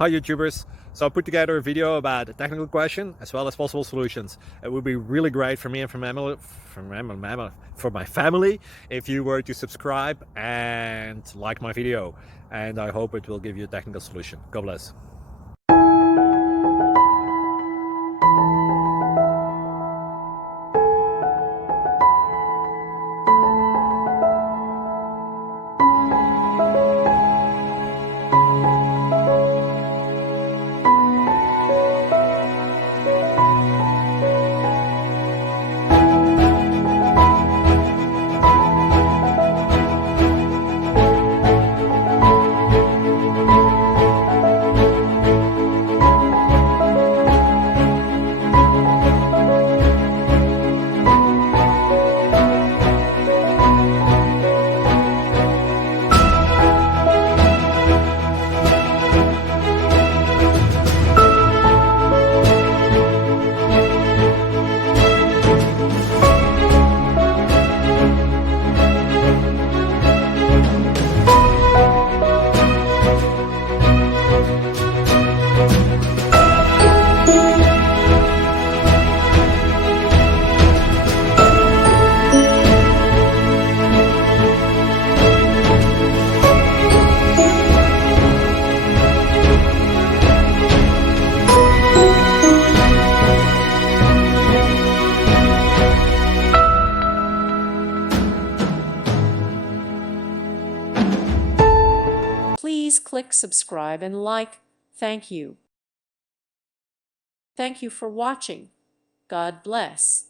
Hi YouTubers! So I put together a video about a technical question as well as possible solutions. It would be really great for me and for my family if you were to subscribe and like my video, and I hope it will give you a technical solution. God bless. Please click subscribe and like. Thank you. Thank you for watching. God bless.